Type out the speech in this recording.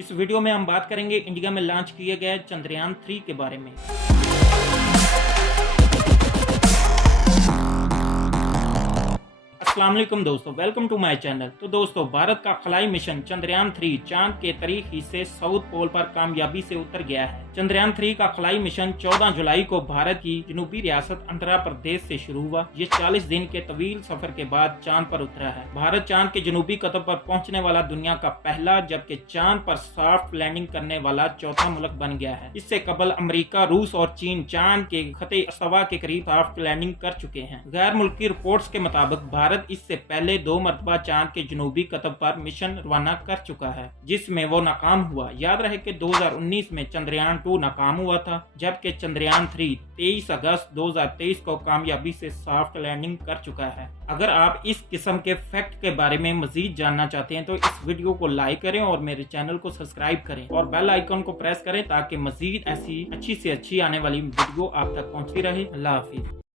इस वीडियो में हम बात करेंगे इंडिया में लॉन्च किए गए चंद्रयान 3 के बारे में। अस्सलाम वालेकुम दोस्तों, वेलकम टू माय चैनल। तो दोस्तों, भारत का खलाई मिशन चंद्रयान 3 चांद के करीब हिस्से साउथ पोल पर कामयाबी से उतर गया है। चंद्रयान 3 का खलाई मिशन 14 जुलाई को भारत की जनूबी रियासत आंध्र प्रदेश से शुरू हुआ। ये 40 दिन के तवील सफर के बाद चांद पर उतरा है। भारत चांद के जनूबी कतब पर पहुंचने वाला दुनिया का पहला जबकि चांद पर सॉफ्ट लैंडिंग करने वाला चौथा मुल्क बन गया है। इससे कबल अमेरिका, रूस और चीन चांद के खते अस्तवा के करीब सॉफ्ट लैंडिंग कर चुके हैं। गैर मुल्की रिपोर्ट्स के मुताबिक भारत इससे पहले 2 मरतबा चांद के जनूबी कतब पर मिशन रवाना कर चुका है, जिसमें वो नाकाम हुआ। याद रहे कि 2019 में चंद्रयान 2 नाकाम हुआ था, जबकि चंद्रयान 3 23 अगस्त 2023 को कामयाबी से सॉफ्ट लैंडिंग कर चुका है। अगर आप इस किस्म के फैक्ट के बारे में मजीद जानना चाहते हैं तो इस वीडियो को लाइक करें और मेरे चैनल को सब्सक्राइब करें और बेल आइकन को प्रेस करें ताकि मजीद ऐसी अच्छी से अच्छी आने वाली वीडियो आप तक पहुंचती रहे। अल्लाह हाफिज।